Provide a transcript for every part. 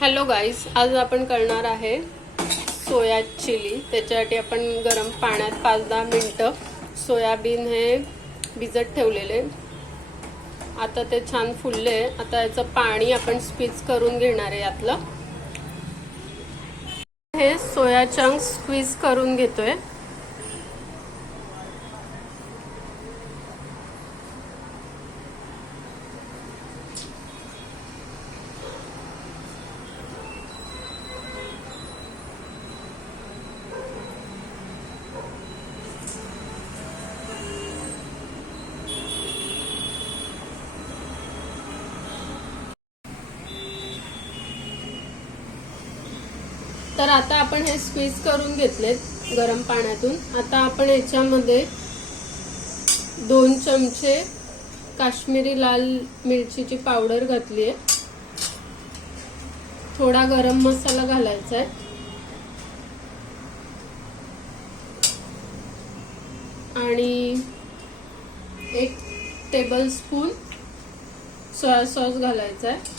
Hello गाईस, आज आपण करणार आहे सोया चिली। त्याच्यासाठी आपण गरम पाण्यात 5-10 मिनिटं सोयाबीन हे भिजत ठेवलेले। आता ते छान फुलले। आता याचं पाणी आपण स्क्वीज करून घेणार आहे। यातलं हे सोया चंक्स स्क्वीज करून घेतोय। तर आता आपण हे स्क्वीज करून घेतलेत गरम पाण्यातून। आता आपण याच्यामध्ये 2 चमचे काश्मीरी लाल मिरचीची पावडर घातली आहे। थोडा गरम मसाला घालायचा आहे आणि 1 टेबलस्पून सोया सॉस घालायचा आहे।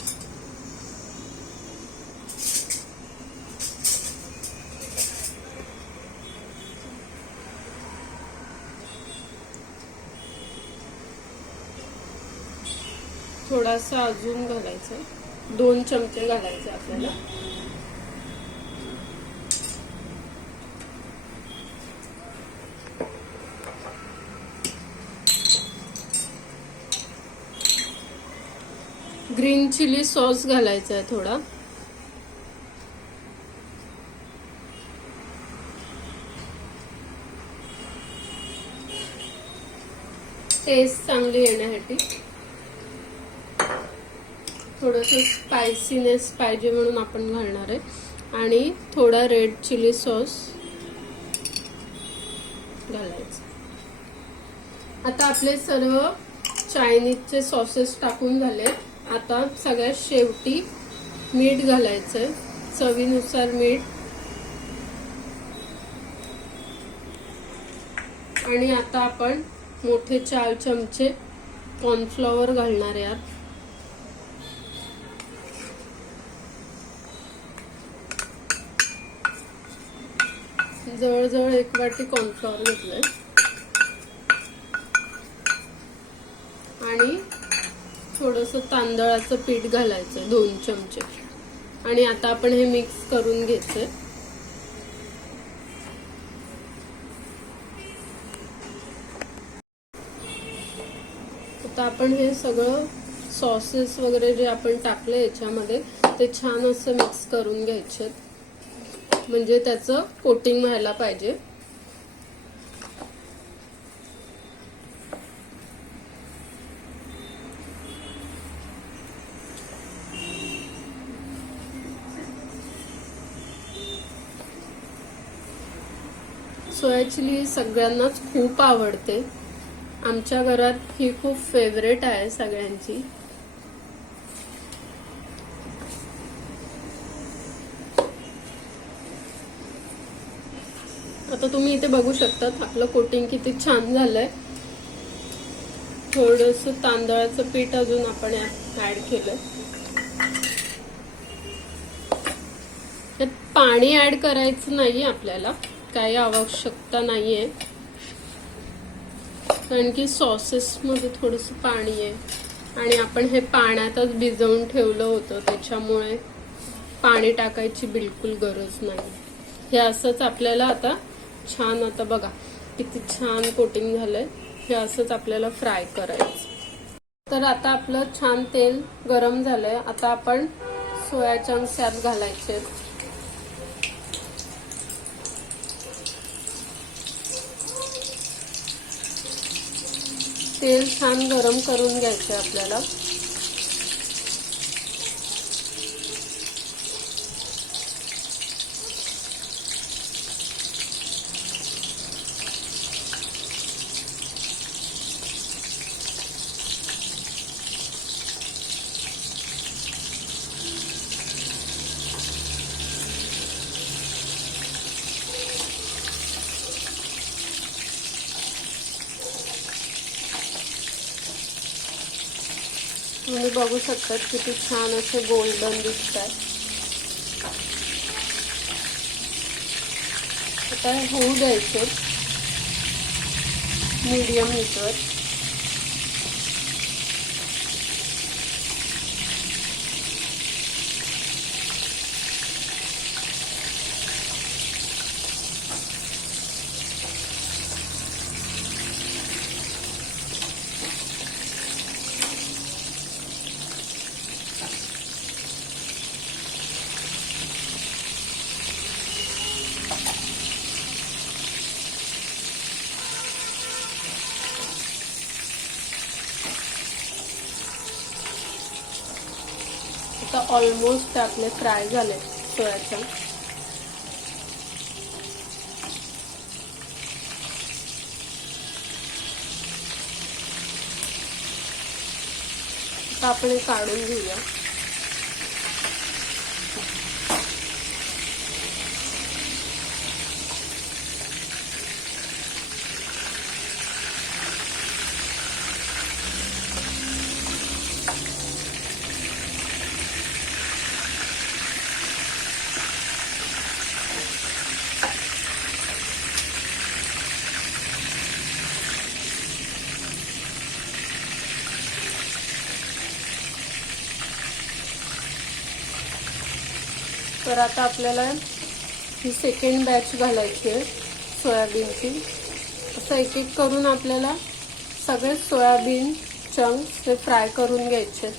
थोडासा अजून घालायचा, 2 चमचे घालायचे आपल्याला। ग्रीन चिली सॉस घालायचा आहे थोडा। टेस्ट चांगली येण्यासाठी थोडंसं स्पायसीनेस पाहिजे म्हणून आपण घालणार आहे। आणि थोडा रेड चिली सॉस घालायचा। आता आपले सर्व चायनीजचे सॉसेस टाकून झाले। आता सगळ्यात शेवटी मीठ घालायचंय, चवीनुसार मीठ। आणि आता आपण मोठे 4 चमचे कॉर्नफ्लॉवर घालणार आहे यात। जवळजवळ 1 वाटी कॉर्नफ्लॉवर घेतलंय आणि थोडंसं तांदळाचं पीठ घालायचंय 2 चमचे। आणि आता आपण हे मिक्स करून घ्यायचंय। आता आपण हे सगळं सॉसेस वगैरे जे आपण टाकले याच्यामध्ये ते छान असं मिक्स करून घ्यायचे, म्हणजे त्याचं कोटिंग व्हायला पाहिजे। सोया चिली सगळ्यांनाच खूप आवडते। आमच्या घरात ही खूप फेवरेट आहे सगळ्यांची। आता तुम्ही इथे बघू शकता आपलं कोटिंग किती छान झालंय। थोडंसं तांदळाचं पीठ अजून आपण ऍड केलंय। त्यात पाणी ऍड करायचं नाही आपल्याला, काही आवश्यकता नाहीये, कारण की सॉसेस मध्ये थोडंसं पाणी आहे आणि आपण हे पाण्यातच भिजवून ठेवलं होतं, त्याच्यामुळे पाणी टाकायची बिलकुल गरज नाही। हे असंच आपल्याला आता छान, आता बघा किती छान कोटिंग झालंय। हे असंच आपल्याला फ्राय करायचं। तर आता आपलं छान तेल गरम झालंय। आता आपण सोया चंक्स यात घालायचे। तेल छान गरम करून घ्यायचं आपल्याला। तुम्ही बघू शकता किती छान असे गोल्डन दिसतात। आता होऊ द्यायचे मीडियम हीटवर. आता ऑलमोस्ट आपले फ्राय झाले सोयाचंक. आता आपण हे काढून घेऊया. तर आता आपल्याला ही सेकंड बॅच घालायची आहे सोयाबीनची. असं एक एक करून आपल्याला सगळे सोयाबीन चंक्स हे फ्राय करून घ्यायचे.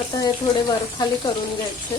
आता हे थोडे वरखाली करून घ्यायचे.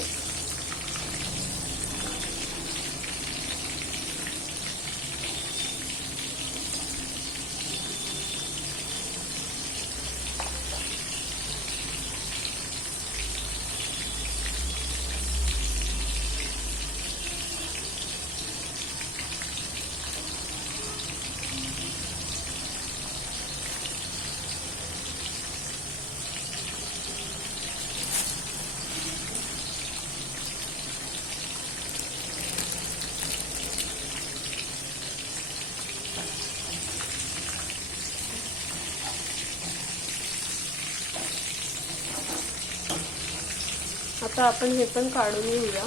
आता आपण हे पण काढून घेऊया.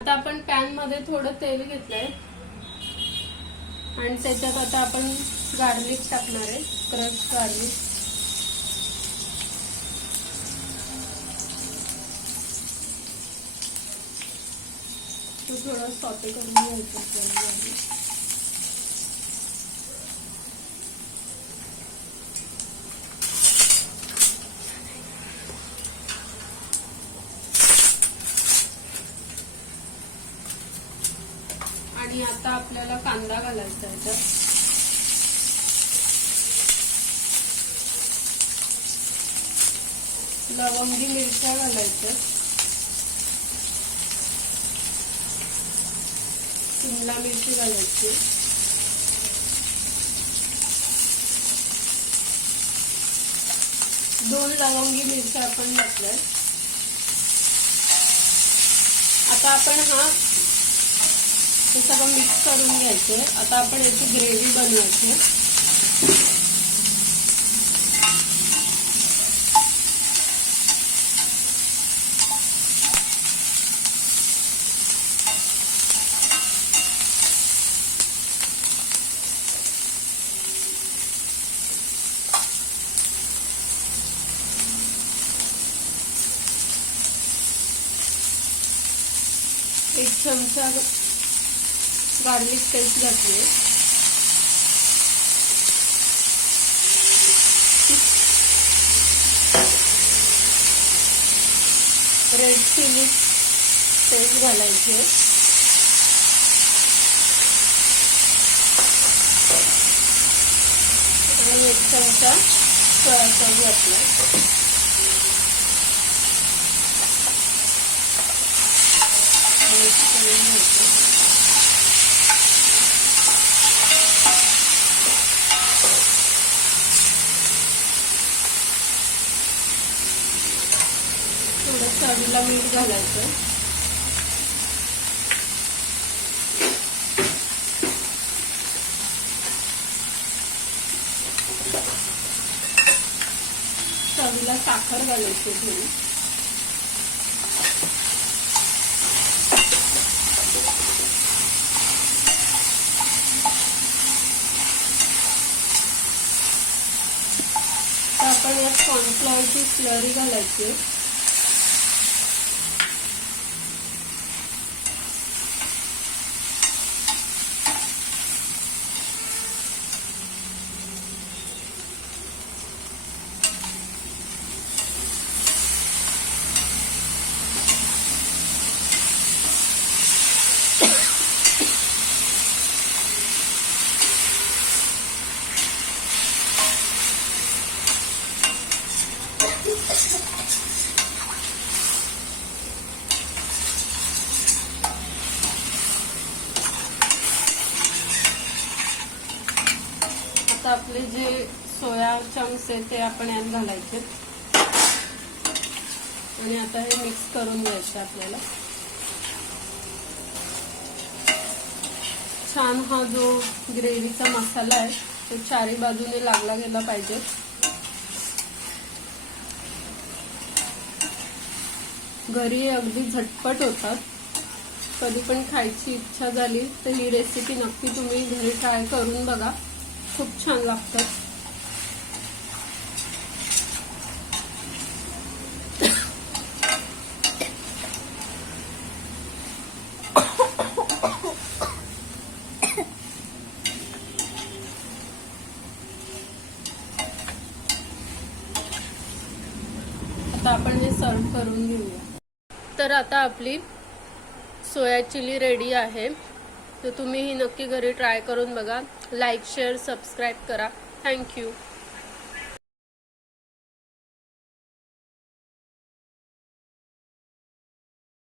आता आपण पॅन मध्ये थोडं तेल घेतलंय आणि त्याच्यात आता आपण गार्लिक टाकणार आहे, क्रश गार्लिक. तो थोडं सॉटे करून घ्यायचं. आणि आता आपल्याला कांदा घालायचा आहे. तर लवंगी मिरच्या घालायच्या, शिमला मिरची घालायची, दोन लवंगी मिरच्या आपण घातल्या. आता आपण हे सगळं मिक्स करून घ्यायचे. आता आपण याची ग्रेव्ही बनवायची. चमचा गार्लिक पेस्ट घातली, रेड चिली पेस्ट घालायची, आणि 1 चमचा सोया सॉस घातला, थोडं चवीला मीठ घालायचं, चवीला साखर घालायची थोडी, तर आपण यात कॉर्नफ्लॉवरची स्लरी घालायची, आता आपले जे सोया चंक्स आहेत ते आपण यात घालायचे, आणि आता हे मिक्स करून घ्यायचं आपल्याला. छान हा जो ग्रेव्हीचा मसाला आहे तो चारी बाजूने लागला गेला पाहिजे. घरी अगदी झटपट होतात. कधी पण खायची इच्छा झाली तर ही रेसिपी नक्की तुम्ही घरी ट्राय करून बघा, खूप छान लागतात. आता आपण हे सर्व करून घेऊया. तर आता आपली सोया चिली रेडी आहे. तर तुम्ही ही नक्की घरी ट्राय करून बघा. लाईक, शेअर, सबस्क्राईब करा. थँक्यू.